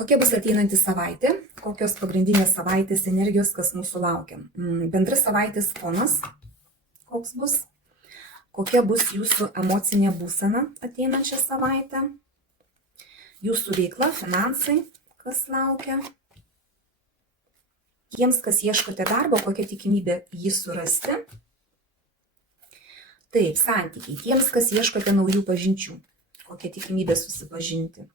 Kokia bus ateinanti savaitė, kokios pagrindinės savaitės energijos, kas mūsų laukia. Bendra savaitės fonas, koks bus, kokia bus jūsų emocinė būsena ateinančią savaitę, jūsų veikla, finansai, kas laukia. Tiems, kas ieškote darbo, kokia tikimybė jį surasti. Taip, santykiai. Tiems, kas ieškote naujų pažinčių, kokia tikimybė susipažinti.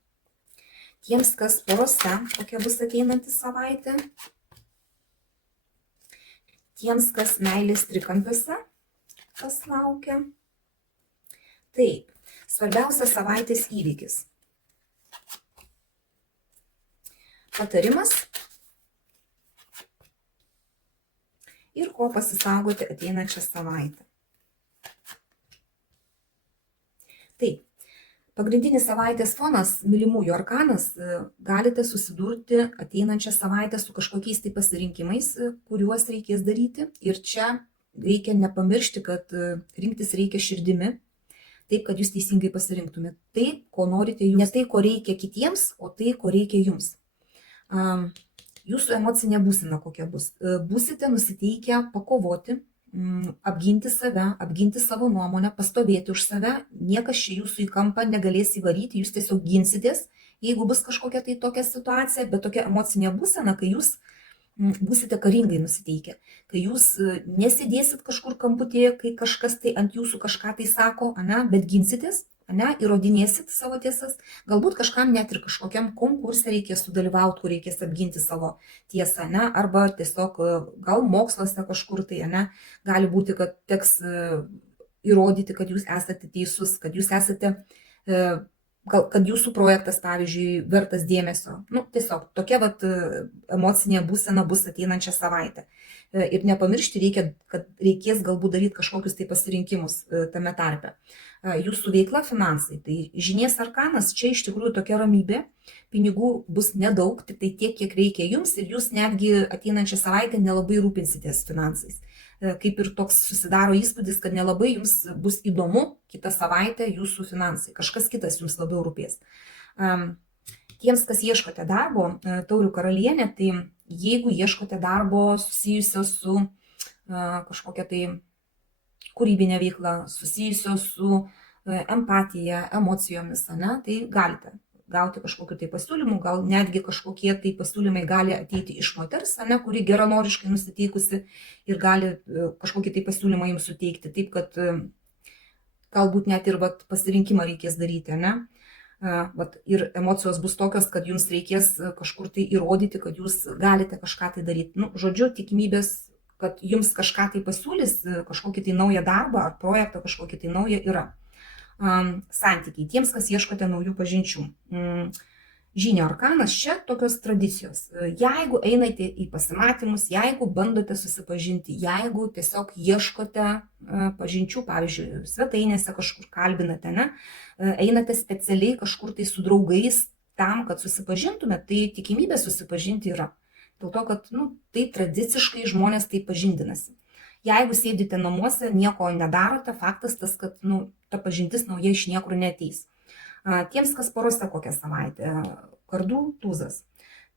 Tiems, kas porose, kokia bus ateinanti savaitė. Tiems, kas meilės trikampiuose, kas laukia. Taip, svarbiausias savaitės įvykis. Patarimas. Ir ko pasisaugoti ateinančią savaitę. Taip, pagrindinis savaitės fonas, mylimųjų arkanas, galite susidurti ateinančią savaitę su kažkokiais tai pasirinkimais, kuriuos reikės daryti. Ir čia reikia nepamiršti, kad rinktis reikia širdimi, taip, kad jūs teisingai pasirinktumėte. Tai, ko norite jūs, ne tai, ko reikia kitiems, o tai, ko reikia jums. Jūsų emocinė būsena kokia bus. Būsite nusiteikę pakovoti, apginti save, apginti savo nuomonę, pastovėti už save. Niekas čia jūsų į kampą negalės įvaryti, jūs tiesiog ginsitės, jeigu bus kažkokia tai tokia situacija, bet tokia emocinė būsena, kai jūs būsite karingai nusiteikę, kai jūs nesėdėsit kažkur kamputėje, kai kažkas tai ant jūsų kažką tai sako, bet ginsitės. Įrodinėsit savo tiesas, galbūt kažkam net ir kažkokiam konkurse reikės sudalyvauti, kur reikės apginti savo tiesą, arba tiesiog gal moksluose kažkur tai, gali būti, kad teks įrodyti, kad jūs esate teisus, kad jūs esate, kad jūsų projektas, pavyzdžiui, vertas dėmesio. Tiesiog tokia emocinė būsena bus ateinančią savaitę. Ir nepamiršti reikia, kad reikės galbūt daryti kažkokius tai pasirinkimus tame tarpe. Jūsų veikla, finansai. Tai žinies arkanas, čia iš tikrųjų tokia ramybė, pinigų bus nedaug, tik tai tiek, kiek reikia jums ir jūs netgi ateinančią savaitę nelabai rūpinsitės finansais. Kaip ir toks susidaro įspūdis, kad nelabai jums bus įdomu kitą savaitę jūsų finansai, kažkas kitas jums labiau rūpės. Tiems, kas ieškote darbo, taurių karalienė, tai jeigu ieškote darbo susijusio su kažkokia tai kūrybinė veikla, susijusio su empatija, emocijomis, tai galite gauti kažkokiu tai pasiūlymu, gal netgi kažkokie tai pasiūlymai gali ateiti iš moters, kuri geranoriškai nusiteikusi ir gali kažkokį tai pasiūlymą jums suteikti, taip kad galbūt net ir pasirinkimą reikės daryti, ir emocijos bus tokios, kad jums reikės kažkur tai įrodyti, kad jūs galite kažką tai daryti. Žodžiu, tikimybės, kad jums kažką tai pasiūlys, kažkokį tai naują darbą ar projektą, kažkokį tai naują yra. Santykiai. Tiems, kas ieškote naujų pažinčių. Žynio arkanas, čia tokios tradicijos. Jeigu einate į pasimatymus, jeigu bandote susipažinti, jeigu tiesiog ieškote pažinčių, pavyzdžiui, svetainėse kažkur kalbinate, einate specialiai kažkur tai su draugais tam, kad susipažintumėte, tai tikimybė susipažinti yra. Dėl to, kad tai tradiciškai žmonės tai pažindinasi. Jeigu sėdite namuose, nieko nedarote, faktas tas, kad ta pažintis nauja iš niekur neateis. Tiems, kas porose kokią savaitę, kardų tūzas.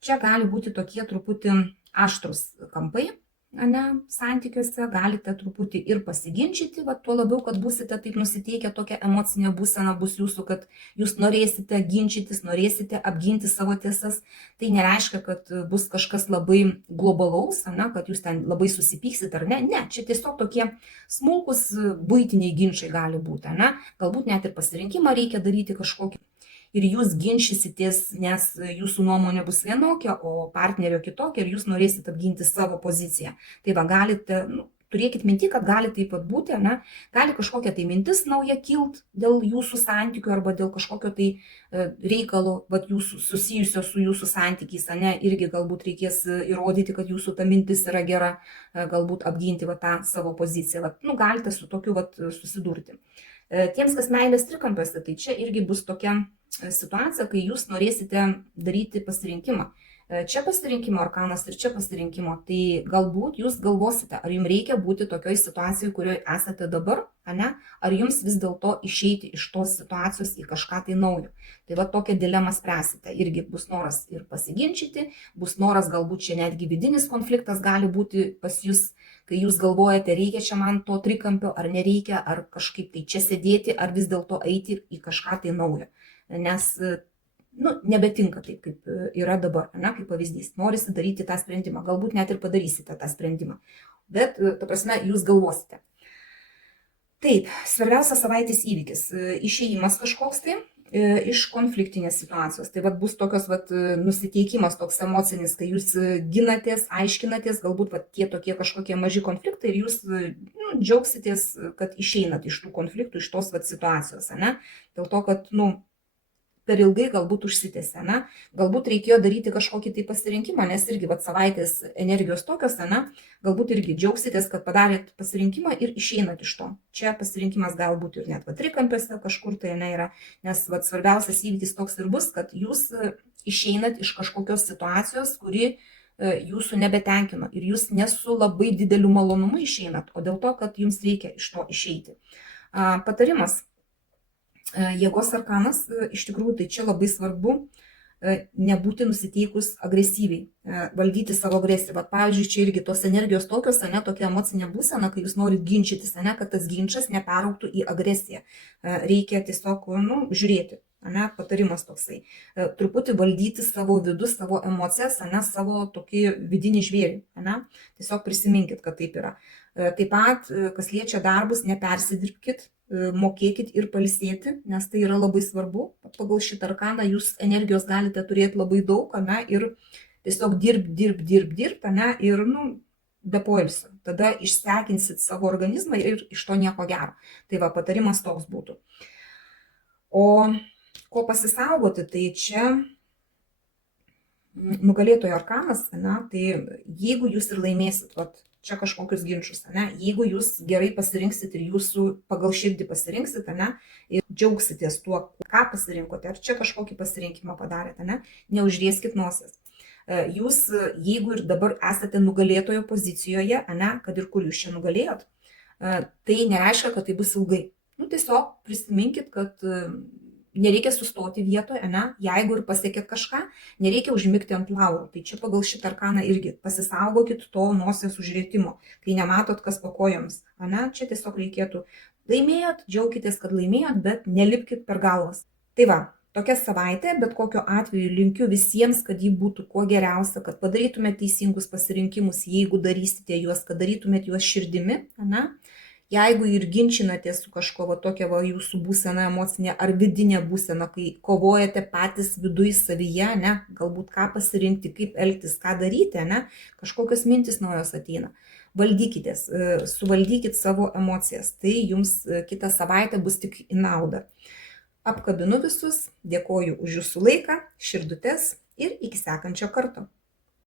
Čia gali būti tokie truputį aštrus kampai, santykiuose, galite truputį ir pasiginčyti, tuo labiau, kad būsite taip nusiteikę, tokia emocinė būsena bus jūsų, kad jūs norėsite ginčytis, norėsite apginti savo tiesas. Tai nereiškia, kad bus kažkas labai globalaus, kad jūs ten labai susipyksit ar ne. Ne, čia tiesiog tokie smulkus buitiniai ginčiai gali būti, galbūt net ir pasirinkimą reikia daryti kažkokį. Ir jūs ginčysitės, nes jūsų nuomonė bus vienokia, o partnerio kitokia ir jūs norėsit apginti savo poziciją. Tai galite, turėkit minti, kad gali taip pat būti, gali kažkokia tai mintis nauja kilt dėl jūsų santykių arba dėl kažkokio tai reikalo, jūsų susijusio su jūsų santykiais, irgi galbūt reikės įrodyti, kad jūsų ta mintis yra gera, galbūt apginti tą savo poziciją. Galite su tokiu susidurti. Tiems, kas meilės trikampiuose, tai čia irgi bus tokia situacija, kai jūs norėsite daryti pasirinkimą. Čia pasirinkimo arkanas ir čia pasirinkimo, tai galbūt jūs galvosite, ar jums reikia būti tokioj situacijoje, kurioje esate dabar, ane? Ar jums vis dėlto išeiti iš tos situacijos į kažką tai naujo. Tai va tokią dilemą spręsite. Irgi bus noras ir pasiginčyti, bus noras galbūt čia netgi vidinis konfliktas gali būti pas jūs, kai jūs galvojate, reikia čia man to trikampio, ar nereikia, ar kažkaip tai čia sėdėti, ar vis dėlto eiti į kažką tai naujo. Nes nebetinka taip, kaip yra dabar, ne, kaip pavyzdys. Norisi daryti tą sprendimą, galbūt net ir padarysite tą sprendimą, bet, ta prasme, jūs galvosite. Taip, svarbiausias savaitės įvykis - išėjimas kažkoks tai iš konfliktinės situacijos. Tai bus tokios nusiteikimas, toks emocinis, kai jūs ginatės, aiškinatės, galbūt tie tokie kažkokie maži konfliktai ir jūs džiaugsitės, kad išeinat iš tų konfliktų, iš tos situacijos, ne? Dėl to, kad, per ilgai galbūt užsitęsė, ne? Galbūt reikėjo daryti kažkokį tai pasirinkimą, nes irgi savaitės energijos tokios, ne? Galbūt irgi džiaugsitės, kad padarėt pasirinkimą ir išeinat iš to. Čia pasirinkimas galbūt ir net trikampiuose kažkur tai yra, nes svarbiausias įvykis toks ir bus, kad jūs išeinat iš kažkokios situacijos, kuri jūsų nebetenkino ir jūs nesu labai dideliu malonumu išeinat, o dėl to, kad jums reikia iš to išeiti. Patarimas. Jėgos arkanas, iš tikrųjų, tai čia labai svarbu nebūti nusiteikus agresyviai, valdyti savo agresiją. Pavyzdžiui, čia irgi tos energijos tokios, ne, tokia emocinė būsena, kai jūs norit ginčytis, ne, kad tas ginčas neperaugtų į agresiją. Reikia tiesiog, žiūrėti, ne, patarimas toksai. Truputį valdyti savo vidų, savo emocijas, ne, savo tokį vidinį žvėrį, ne. Tiesiog prisiminkit, kad taip yra. Taip pat, kas liečia darbus, nepersidirbkit, mokėkit ir pailsėti, nes tai yra labai svarbu. Pagal šitą arkaną jūs energijos galite turėti labai daug, ne, ir tiesiog dirbt, ne, ir be poilsio. Tada išsekinsit savo organizmą ir iš to nieko gero. Tai patarimas toks būtų. O ko pasisaugoti, tai čia nugalėtojo arkanas, ne, tai jeigu jūs ir laimėsit, čia kažkokius ginčius, ne? Jeigu jūs gerai pasirinksit ir jūsų pagal širdį pasirinksit, ne? Ir džiaugsitės tuo, ką pasirinkote, ar čia kažkokį pasirinkimą padarėte, ne? Neužrieskit nosies. Jūs, jeigu ir dabar esate nugalėtojo pozicijoje, ne? Kad ir kur jūs čia nugalėjot, tai nereiškia, kad tai bus ilgai. Tiesiog prisiminkit, kad nereikia sustoti vietoje, ne? Jeigu ir pasiekėt kažką, nereikia užmigti ant laurų. Tai čia pagal šitą arkaną irgi pasisaugokit to nosies užrietimo, kai nematot, kas po kojoms. Ne? Čia tiesiog reikėtų laimėjot, džiaukitės, kad laimėjot, bet nelipkit per galvas. Tai tokia savaitė, bet kokiu atveju linkiu visiems, kad ji būtų kuo geriausia, kad padarytumėt teisingus pasirinkimus, jeigu darysite juos, kad darytumėt juos širdimi, ne? Jeigu ir ginčinatės su kažko tokia jūsų būsena emocinė ar vidinė būsena, kai kovojate patys viduje savyje, ne, galbūt ką pasirinkti, kaip elgtis, ką daryti, ne, kažkokios mintis naujos ateina. Valdykitės, suvaldykit savo emocijas, tai jums kitą savaitę bus tik į naudą. Apkabinu visus, dėkoju už jūsų laiką, širdutes ir iki sekančio karto.